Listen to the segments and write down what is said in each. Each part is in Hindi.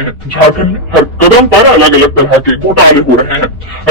रहे हैं। झारखंड में हर कदम पर अलग अलग तरह के घोटाले हो रहे हैं।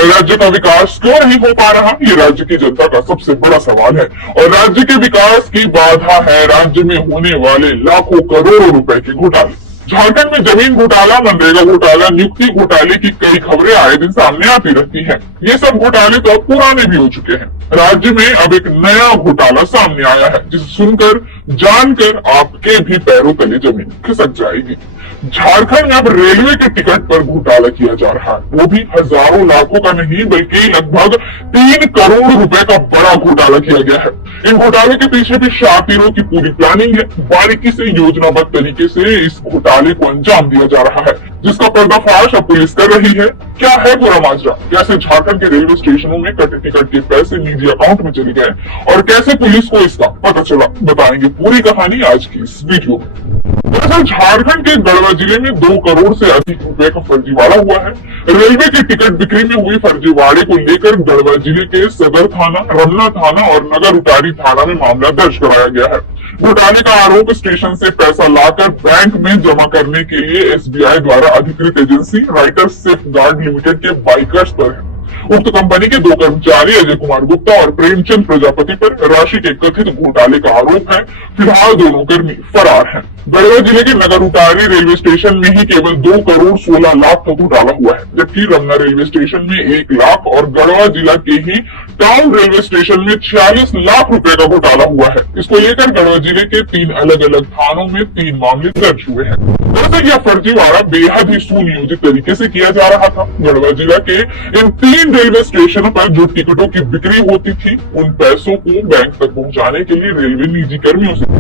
राज्य का विकास क्यों नहीं हो पा रहा, ये राज्य की जनता का सबसे बड़ा सवाल है। और राज्य के विकास की बाधा है राज्य में होने वाले लाखों करोड़ों रुपए के घोटाले। झारखंड में जमीन घोटाला, मनरेगा घोटाला, नियुक्ति घोटाले की कई खबरें आए दिन सामने आती रहती हैं। ये सब घोटाले तो अब पुराने भी हो चुके हैं। राज्य में अब एक नया घोटाला सामने आया है, जिसे सुनकर जानकर आपके भी पैरों तले जमीन खिसक जाएगी। झारखंड में अब रेलवे के टिकट पर घोटाला किया जा रहा है, वो भी हजारों लाखों का नहीं बल्कि लगभग 3 करोड़ रुपए का बड़ा घोटाला किया गया है। इन घोटाले के पीछे भी शातिरों की पूरी प्लानिंग है। बारीकी से योजनाबद्ध तरीके से इस घोटाले को अंजाम दिया जा रहा है, जिसका पर्दाफाश अब पुलिस कर रही है। क्या है पूरा माजरा, कैसे झारखंड के रेलवे स्टेशनों में कटे टिकट के पैसे निजी अकाउंट में चले गए और कैसे पुलिस को इसका पता चला, बताएंगे पूरी कहानी आज की इस वीडियो में। दरअसल झारखंड के गढ़वा जिले में 2 करोड़ से अधिक रुपए का फर्जीवाड़ा हुआ है। रेलवे की टिकट बिक्री में हुई फर्जीवाड़े को लेकर गढ़वा जिले के सदर थाना, रमना थाना और नगर उतारी थाना में मामला दर्ज कराया गया है। घोटाले का आरोप स्टेशन से पैसा लाकर बैंक में जमा करने के लिए एसबीआई द्वारा अधिकृत एजेंसी राइटर्स सेफगार्ड लिमिटेड के बाइकर्स पर है। उक्त कंपनी के 2 कर्मचारी अजय कुमार गुप्ता और प्रेमचंद प्रजापति पर राशि के कथित घोटाले का आरोप है। फिलहाल दोनों कर्मी फरार हैं। गढ़वा जिले के नगर उतारी रेलवे स्टेशन में ही केवल 2 करोड़ 16 लाख का घोटाला हुआ है, जबकि रमना रेलवे स्टेशन में 1 लाख और गढ़वा जिला के ही टाउन रेलवे स्टेशन में 46 लाख रुपए का घोटाला हुआ है। इसको लेकर गढ़वा जिले के 3 अलग अलग थानों में 3 मामले दर्ज हुए हैं। दरअसल यह फर्जीवाड़ा बेहद ही सुनियोजित तरीके से किया जा रहा था। गढ़वा जिला के इन 3 रेलवे स्टेशनों पर जो टिकटों की बिक्री होती थी, उन पैसों को बैंक तक पहुंचाने के लिए रेलवे निजी कर्मियों से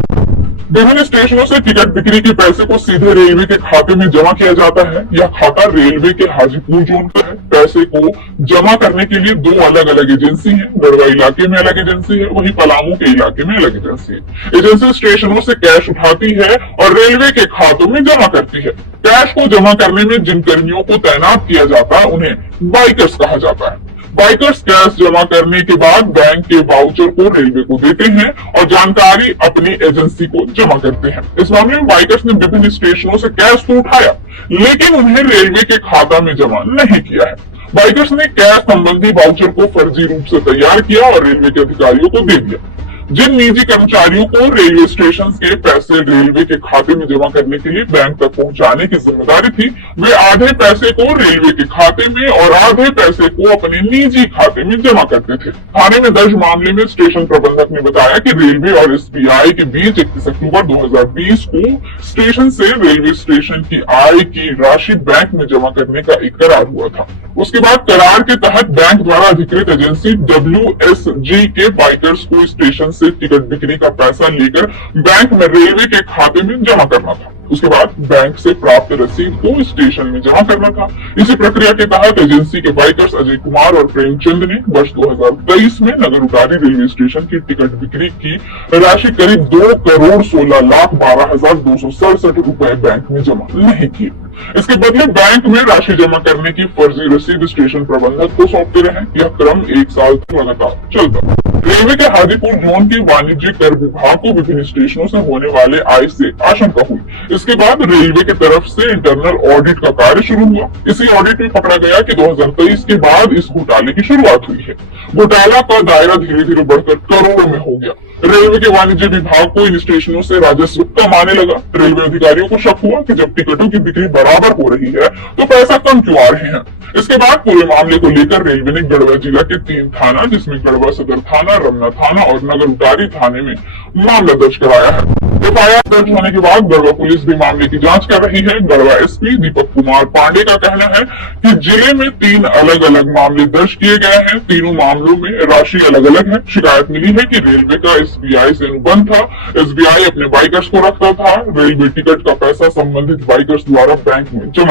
विभिन्न स्टेशनों से टिकट बिक्री के पैसे को सीधे रेलवे के खाते में जमा किया जाता है। यह खाता रेलवे के हाजीपुर जोन का है। पैसे को जमा करने के लिए 2 अलग अलग एजेंसी हैं। गढ़वा इलाके में अलग एजेंसी है, वहीं पलामू के इलाके में अलग एजेंसी है। एजेंसी स्टेशनों से कैश उठाती है और रेलवे के खातों में जमा करती है। कैश को जमा करने में जिन कर्मियों को तैनात किया जाता है, उन्हें बाइकर्स कहा जाता है। बाइकर्स कैश जमा करने के बाद बैंक के वाउचर को रेलवे को देते हैं और जानकारी अपनी एजेंसी को जमा करते हैं। इस मामले में बाइकर्स ने विभिन्न स्टेशनों से कैश तो उठाया, लेकिन उन्हें रेलवे के खाता में जमा नहीं किया है। बाइकर्स ने कैश संबंधी वाउचर को फर्जी रूप से तैयार किया और रेलवे के अधिकारियों को दे दिया। जिन निजी कर्मचारियों को रेलवे स्टेशन के पैसे रेलवे के खाते में जमा करने के लिए बैंक तक पहुंचाने की जिम्मेदारी थी, वे आधे पैसे को रेलवे के खाते में और आधे पैसे को अपने निजी खाते में जमा करते थे। थाने में दर्ज मामले में स्टेशन प्रबंधक ने बताया कि रेलवे और एसबीआई के बीच 31 अक्टूबर 2020 को स्टेशन से रेलवे स्टेशन की आय की राशि बैंक में जमा करने का एक करार हुआ था। उसके बाद करार के तहत बैंक द्वारा अधिकृत एजेंसी WSG के बाइकर्स को स्टेशन से टिकट बिक्री का पैसा लेकर बैंक में रेलवे के खाते में जमा करना था। उसके बाद बैंक से प्राप्त रसीद को स्टेशन में जमा करना था। इसी प्रक्रिया के तहत एजेंसी के बाइकर्स अजय कुमार और प्रेमचंद ने वर्ष 2023 में नगर उतारी रेलवे स्टेशन की टिकट बिक्री की राशि करीब 2 करोड़ 16 लाख 12,267 रुपए बैंक में जमा नहीं की। इसके बदले बैंक में राशि जमा करने की फर्जी रसीद स्टेशन प्रबंधक को सौंपते रहे। यह क्रम 1 साल तक लगातार चलता। रेलवे के हाजीपुर जोन के वाणिज्य कर विभाग को विभिन्न स्टेशनों से होने वाले आय से आशंका हुई। इसके बाद रेलवे की तरफ से इंटरनल ऑडिट का कार्य शुरू हुआ। इसी ऑडिट में पकड़ा गया कि 2023 के बाद इस घोटाले की शुरुआत हुई है। घोटाला का दायरा धीरे धीरे बढ़कर करोड़ों में हो गया। रेलवे के वाणिज्य विभाग को इन स्टेशनों से राजस्व कम आने लगा। रेलवे अधिकारियों को शक हुआ कि जब टिकटों की बिक्री बराबर हो रही है, तो पैसा कम क्यों आ रहे हैं। इसके बाद पूरे मामले को लेकर रेलवे ने गढ़वा जिला के 3 थाना, जिसमें गढ़वा सदर थाना, रमना थाना और नगर उतारी थाने में मामला दर्ज कराया है। एफआईआर दर्ज होने के बाद गढ़वा पुलिस भी मामले की जांच कर रही है। गढ़वा एसपी दीपक कुमार पांडे का कहना है कि जिले में 3 अलग अलग मामले दर्ज किए गए हैं। तीनों मामलों में राशि अलग अलग है। शिकायत मिली है कि रेलवे का एसबीआई से अनुबंध था। एसबीआई अपने बाइकर्स को रखता था। रेलवे टिकट का पैसा संबंधित बाइकर्स द्वारा बैंक में जमा